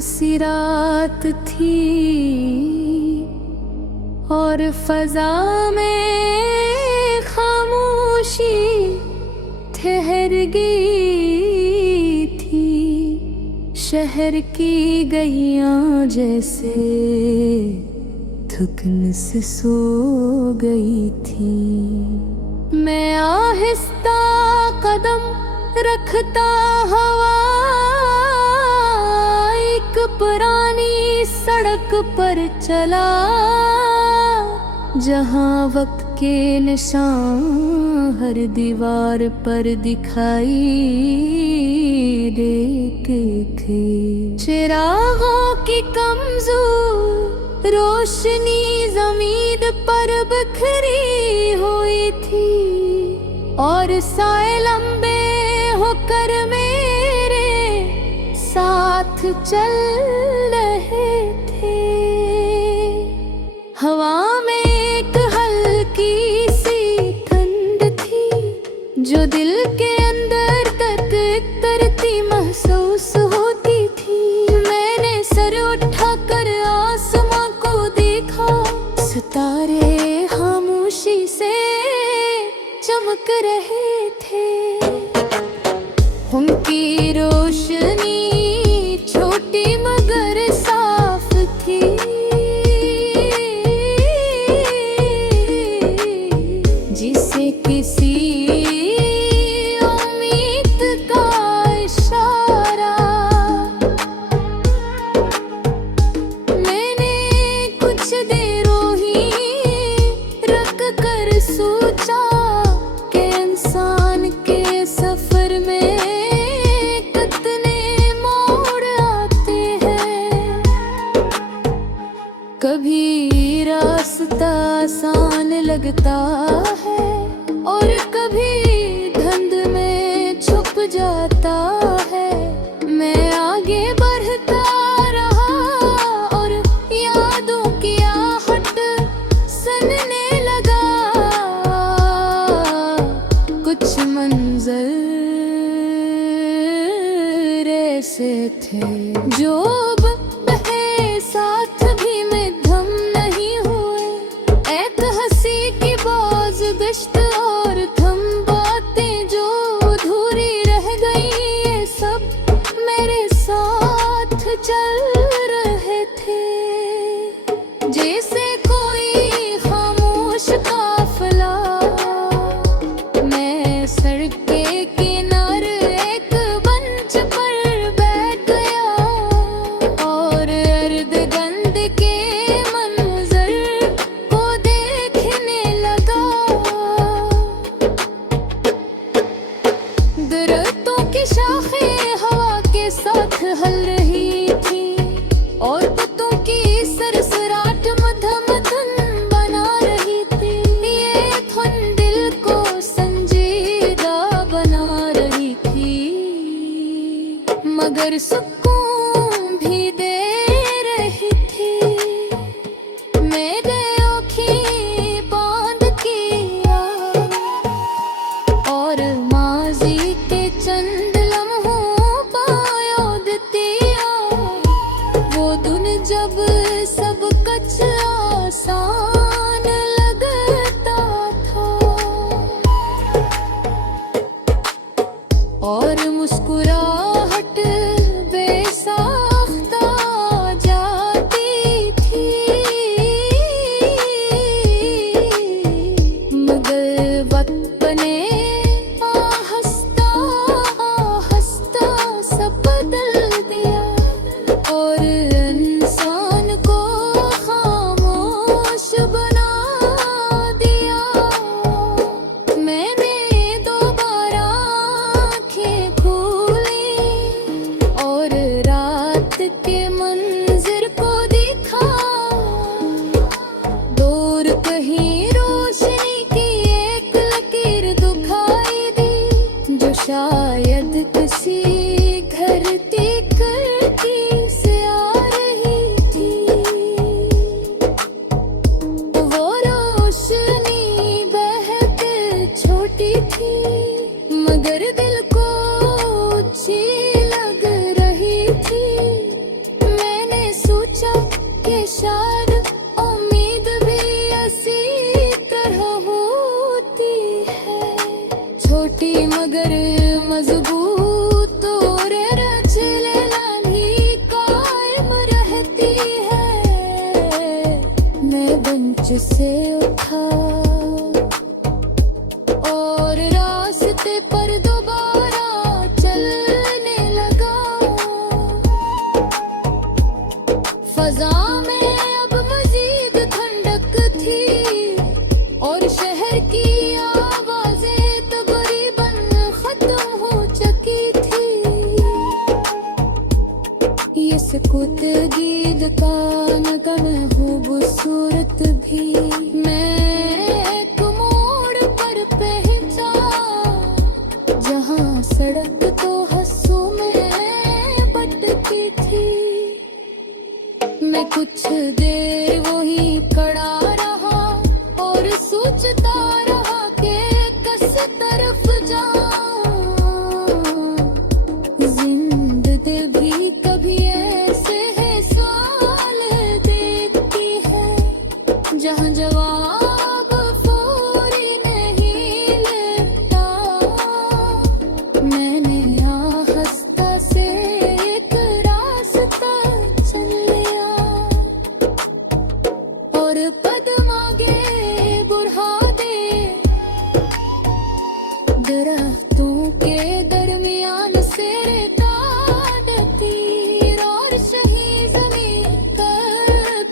सी रात थी और फजा में खामोशी ठहर गई थी। शहर की गैयां जैसे थकन से सो गई थी। मैं आहिस्ता कदम रखता हवा एक पुरानी सड़क पर चला, जहाँ वक्त के निशान हर दीवार पर दिखाई देते थे। चिरागों की कमजोर रोशनी जमीन पर बिखरी हुई थी और साए लंबे होकर मेरे साथ चल रहे थे। हवा में एक हल्की सी ठंड थी जो दिल के अंदर तक तरती महसूस होती थी। मैंने सर उठाकर आसमां को देखा, सितारे खामोशी से चमक रहे थे। उनकी रोशनी छोटी मगर साफ थी, जिसे किसी उम्मीद का इशारा। मैंने कुछ देर ही रख कर सोचा कि इंसान के सफर में कितने मोड़ आते हैं। कभी रास्ता आसान लगता है और कभी धुंध में छुप जाता है। मैं आगे बढ़ता रहा और यादों की आहट सुनने लगा। कुछ मंजर ऐसे थे जो बहे साथ भी में धम नहीं हुए। एक हंसी की बाज गश्त और थम बातें जो अधूरी रह गई, ये सब मेरे साथ चल रहे थे। जैसे कोई खामोश काफिला, मैं सड़क के किनारे एक मंच पर बैठ गया और इर्द-गिर्द के मंजर को देखने लगा। दरख्तों की शाखें हवा के साथ हल रही थी और पत्तों की सरसराहट मधम धुन बना रही थी। ये धुन दिल को संजीदा बना रही थी, मगर सुकून भी दे रही थी। मेरे आँखें बांध किया और माजी के चंद लम्हों को याद दिया। वो दिन जब सब कुछ आसान लगता था और मुस्कुराहट बेसाख्ता जाती थी। मगर वक्त ने आहिस्ता आहिस्ता सब बदल दिया और इंसान मंच से उठा और रास्ते पर दोबारा चलने लगा। फजा में अब मजीद ठंडक थी और शहर की आवाजें तकरीबन खत्म हो चुकी थी। ये सुकूत गीत का नगम खूबसूरत भी मैं एक मोड़ पर पहुंचा, जहां सड़क तो हंसू में भटकी थी। मैं कुछ देर वहीं खड़ा रहा और सोचता रहा कि किस तरफ जाऊं। जिंदगी भी कभी ऐसे है सवाल देती है, जहां जवाब फौरी नहीं लेता। मैंने आहिस्ता से एक रास्ता चल लिया और कदम आगे बढ़ा दे। दरख्तों के दरमियान से रेता तीर और शही जमीन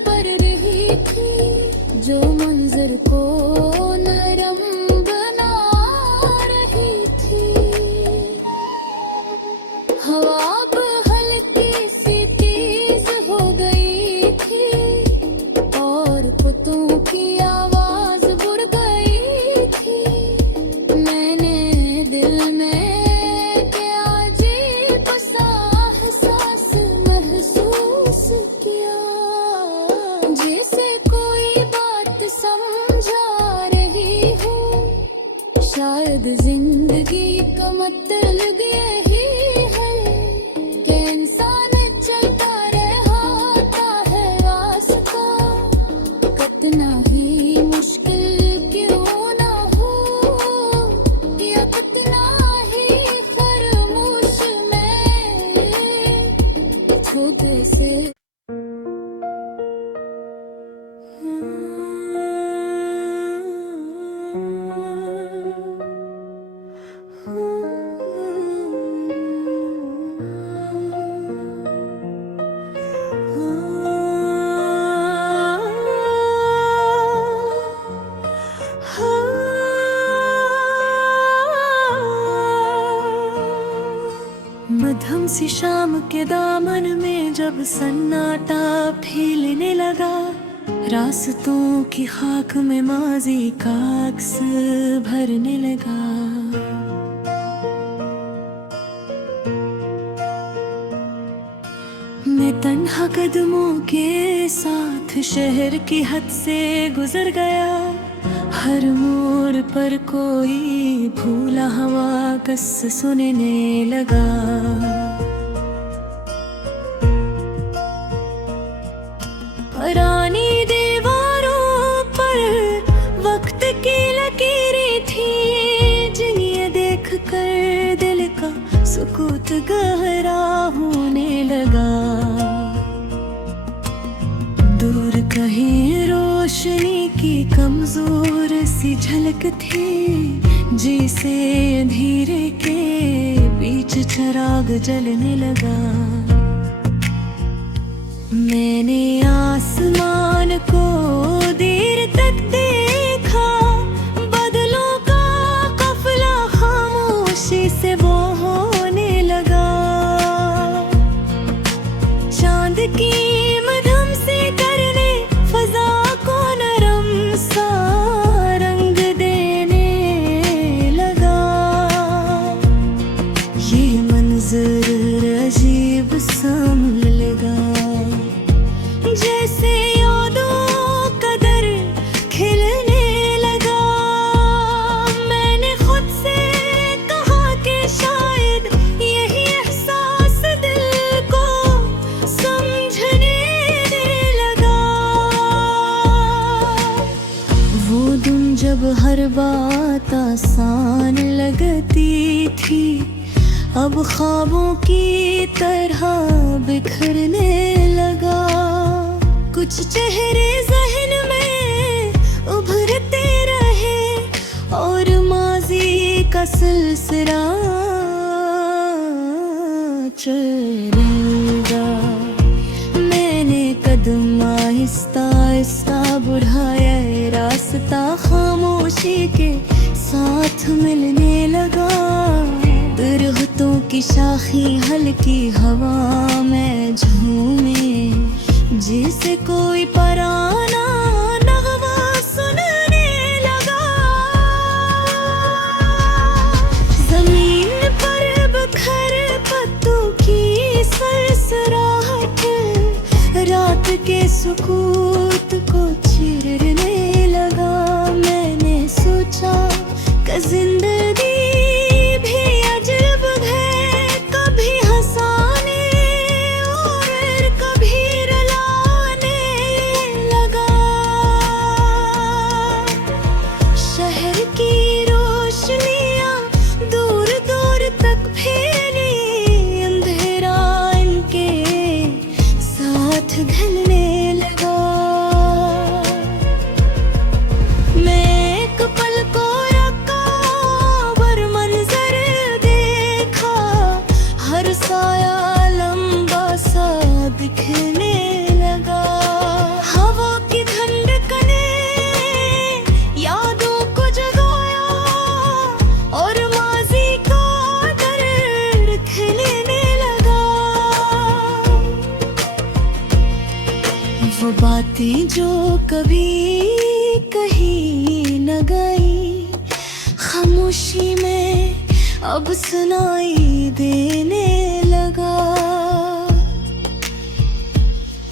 पर रही थी, जो मंजर को नरम बना रही थी। हवा अब हल्की सी तेज हो गई थी और कुत्तों की आवाज बुढ़ गई थी। मैंने दिल में क्या अजीब सा एहसास महसूस किया, जैसे कोई बात समझा रही हो। शायद जिंदगी का मतलब यही है कि इंसान चलता रहता है रास्ता, कितना ही मुश्किल क्यों ना हो या कितना ही खरमोश मैं खुद से। मध्यम सी शाम के दामन में जब सन्नाटा फैलने लगा, रास्तों की खाक में माजी का अक्स भरने लगा। मैं तन्हा कदमों के साथ शहर की हद से गुजर गया। हर मोड़ पर कोई भूला हवा कस सुनने लगा। पुरानी दीवारों पर वक्त की लकीरें थी, जिन्हें देख कर दिल का सुकूत गहरा होने लगा। दूर कहीं रोशनी की कमजोर सी झलक थी, जिसे अंधेरे के बीच चिराग जलने लगा। मैंने आसमान को देर तक देखा, बदलों का काफिला खामोशी से वो होने लगा। चांद की मधुम से करने फजा को नरम सा रंग देने लगा। ये मंजर अजीब सा लगा, जैसे यादों का दर खिलने लगा। मैंने खुद से कहा कि शायद यही एहसास दिल को समझने देने लगा। वो दिन जब हर बात आसान लगती थी, अब ख्वाबों की तरह बिखरने लगा। कुछ चेहरे ज़हन में आहिस्ता आहिस्ता बुढ़ाया रास्ता खामोशी के साथ मिलने लगा। दरख्तों की शाखी हल्की हवा में झूमे, जिसे कोई पराना नगमा सुनने लगा। जमीन पर बखर पत्तों की सरसराहट रात के सुकूत को चीरने लगा। मैंने सोचा कि जिंदगी भी अजब है, कभी हंसाने और कभी रुलाने लगा। शहर की रोशनियां दूर दूर तक फैली, अंधेरा इनके साथ ढलने लगा। मैं एक पल को रखा और मंजर देखा, हर साया लंबा सा दिखने लगा। हवा की धड़कने यादों को जगाया और माजी का डर खिलने लगा। वो बातें जो कभी कही न गई, खामोशी में अब सुनाई देने लगा।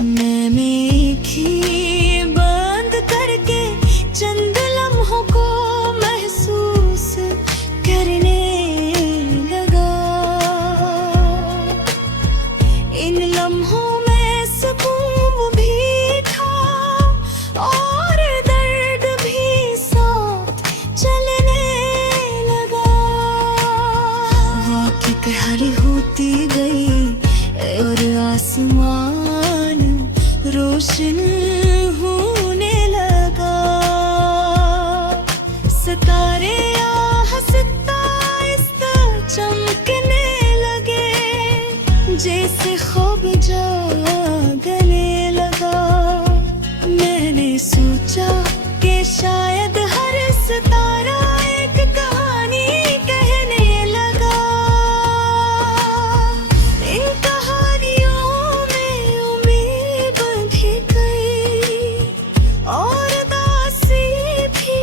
मैंने आँखें बंद करके चंद लम्हों को महसूस करने लगा। इन लम्हों में सुकून भी था और दर्द भी साथ चलने लगा। वाक़ई गहरी होती गई और आसमान रोशन होने लगा। सितारे आहिस्ता आहिस्ता चमकने लगे, जैसे ख्वाब जागने लगा। मैंने सोचा कि शायद हर सितारा एक कहानी कहने लगा। इन कहानियों में उम्मीद बंधी गई और दासी भी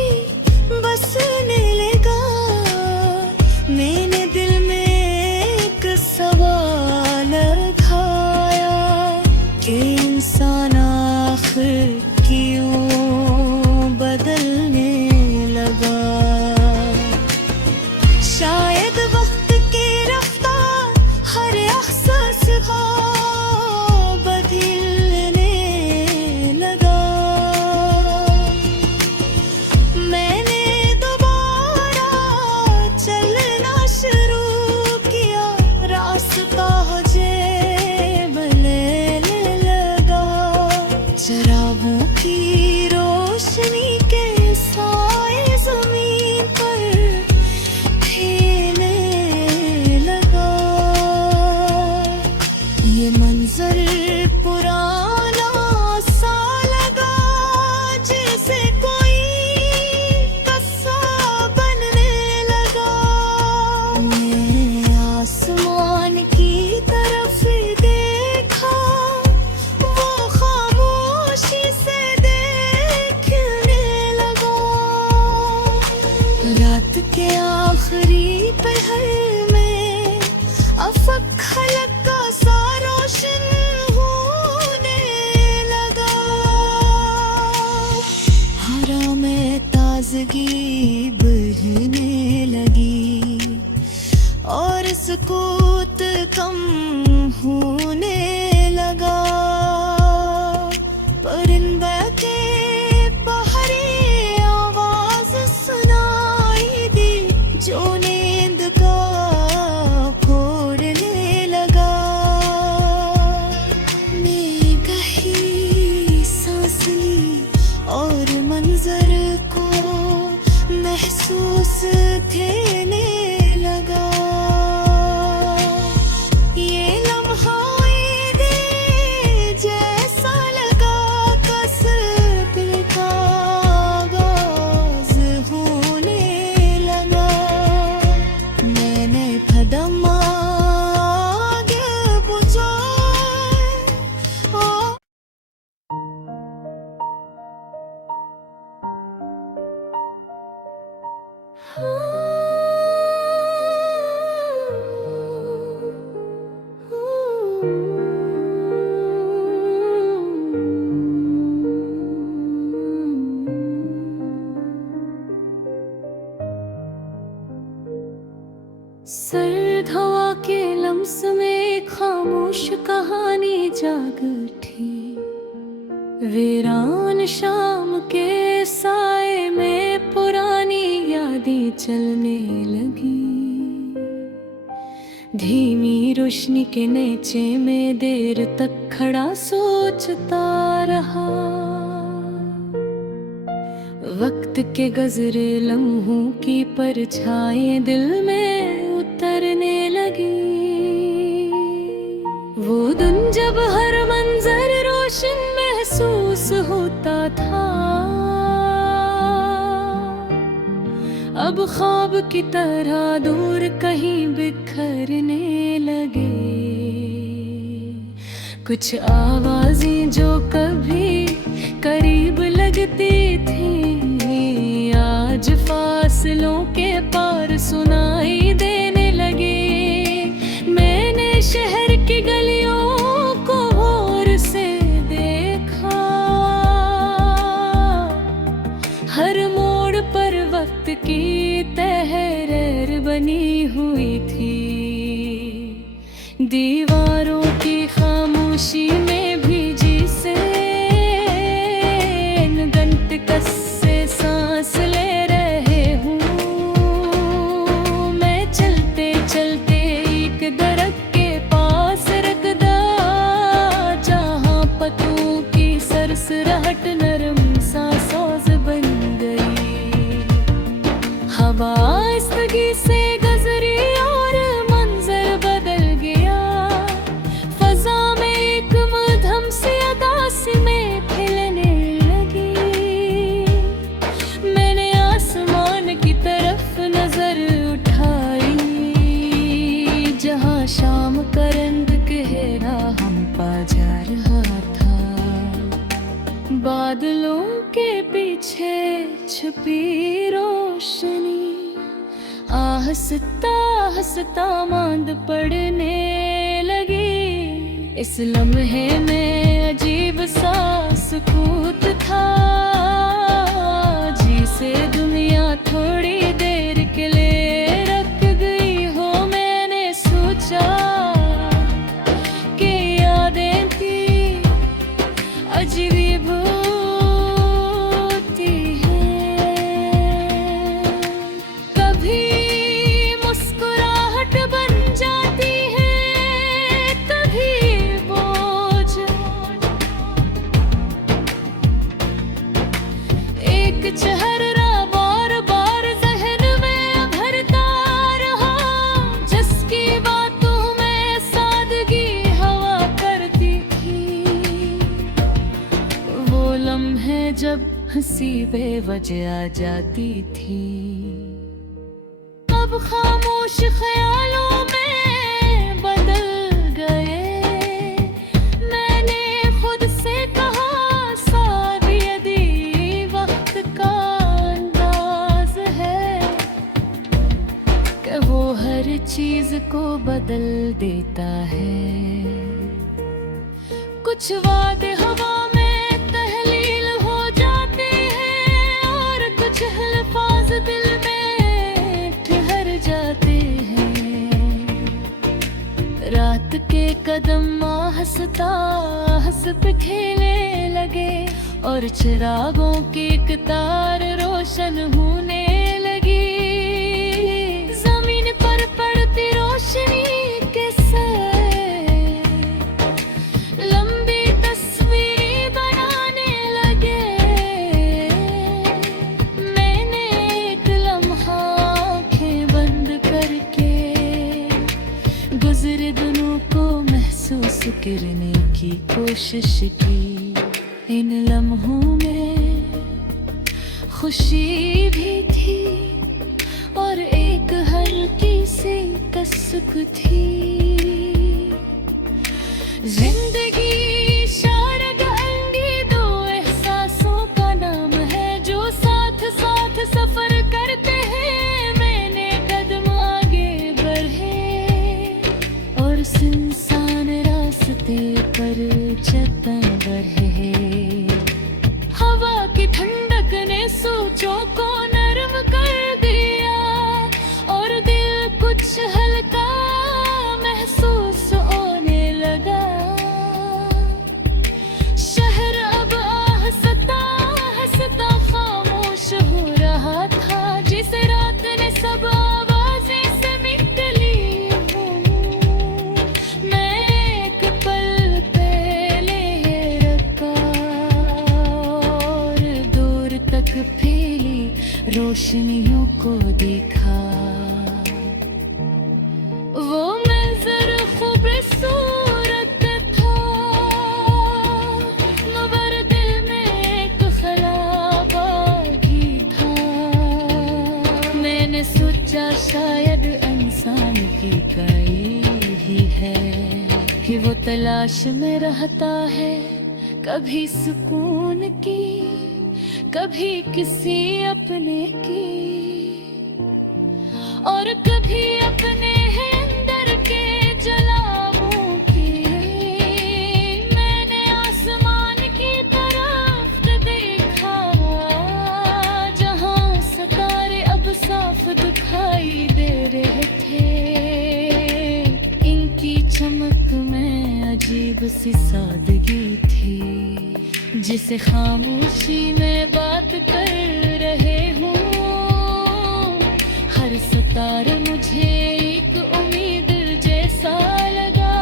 बसने लगा। मैंने दिल में एक सवाल उठाया कि इंसान आखिर क्यों बदलने लगा। शायद वक्त की रफ्तार हर एहसास को बदलने लगा। मैंने दोबारा चलना शुरू किया, रास्ता जेब लेने लगा। शराबों लम्स में खामोश कहानी जाग उठी। वीरान शाम के साए में पुरानी यादें चलने लगी। धीमी रोशनी के नीचे में देर तक खड़ा सोचता रहा। वक्त के गजरे लम्हों की परछाएं दिल में उतरने लगी। वो दिन जब हर मंजर रोशन महसूस होता था, अब ख्वाब की तरह दूर कहीं बिखरने लगे। कुछ आवाजें जो कभी करीब लगती थी, आज फासलों के पार सुनाई देने लगे। मैंने शहर की गलियों को गौर से देखा। हर मोड़ पर वक्त की तहरीर बनी हुई थी। दीवारों की खामोशी में भीजी से घंट कस से सांस ले रहे हूँ। मैं चलते चलते एक दरख्त के पास रखदा, जहाँ पत्तों की सरसराहट नरम सा साज बन गई। हवा आहिस्तगी से गुजरी और मंजर बदल गया। फजा में एक मध्यम सी अदासी में खिलने लगी। मैंने आसमान की तरफ नजर उठाई, जहाँ शाम का रंग गहरा हम पा जा रहा था। बादलों के पीछे छुपी रोशनी आहिस्ता आहिस्ता मांद पड़ने लगी। इस लम्हे में अजीब सा सुकूत था, जिसे दुनिया थोड़ी देर के लिए रख गई हो। मैंने सोचा कि यादें थी अजीब होती हैं। कभी मुस्कुराहट बन जाती है, कभी बोझ। एक चेहरा बार बार जहन में भरता रहा, जिसकी बातों में सादगी हवा करती थी। वो लम्हे जब हंसी बेवजह आ जाती थी, अब खामोश ख्यालों में बदल गए। मैंने खुद से कहा, साथ यदि वक्त का अंदाज है कि वो हर चीज को बदल देता है। कुछ वादे हवा में तहलील हो जाते हैं, और कुछ अल्फाज दिल में ठहर जाते हैं। रात के कदम हंसता हंस पे खेलने लगे, और चिरागों की कतार रोशन होने लगी। जमीन पर पड़ती रोशनी के साए लंबी तस्वीरें बनाने लगे। मैंने एक लम्हा आँखें बंद करके गुजरे दिनों को महसूस करने की कोशिश की। इन लम्हों में खुशी भी थी, और एक हल्की सी कसक थी। जिंदगी शारग अंगी दो एहसासों का नाम है, जो साथ साथ सफर करते हैं। मैंने कदम आगे बढ़े, और सुनसान रास्ते पर चलता बढ़े। हवा की ठंडक ने सोचों को नरम कर दिया, और दिल कुछ हल्का महसूस रोशनियों को देखा। वो मंजर खूबसूरत था, मगर दिल में एक खराबागी था। मैंने सोचा शायद इंसान की कई ही है कि वो तलाश में रहता है कभी सुकून की, कभी किसी अपने की, और कभी अपने है अंदर के जलावों की। मैंने आसमान की तरफ देखा, जहां सितारे अब साफ दिखाई दे रहे थे। इनकी चमक में अजीब सी सादगी थी, जिसे खामोशी में बात कर रहे हूँ। हर सितारा मुझे एक उम्मीद जैसा लगा,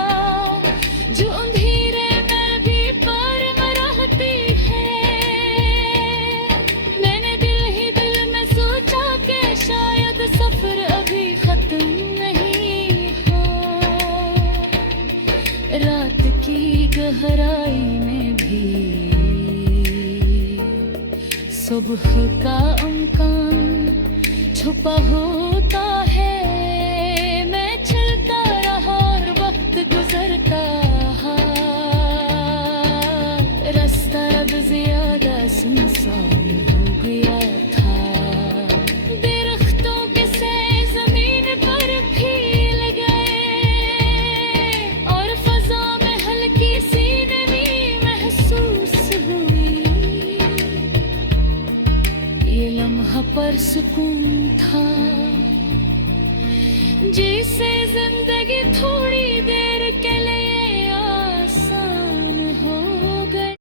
जो अंधेरे में भी पार मराती है। मैंने दिल ही दिल में सोचा कि शायद सफर अभी खत्म नहीं हो। रात की गहराई में भी सुबह का इम्कान छुपा होता है। मैं चलता रहा और वक्त गुजरता रहा, रास्ता अब ज्यादा सुनसान हो गया था। दरख्तों के से जमीन पर फैल गए, और फजा में हल्की सी नमी महसूस हुई। ये लम्हा पर सुकून था, जिसे जिंदगी थोड़ी देर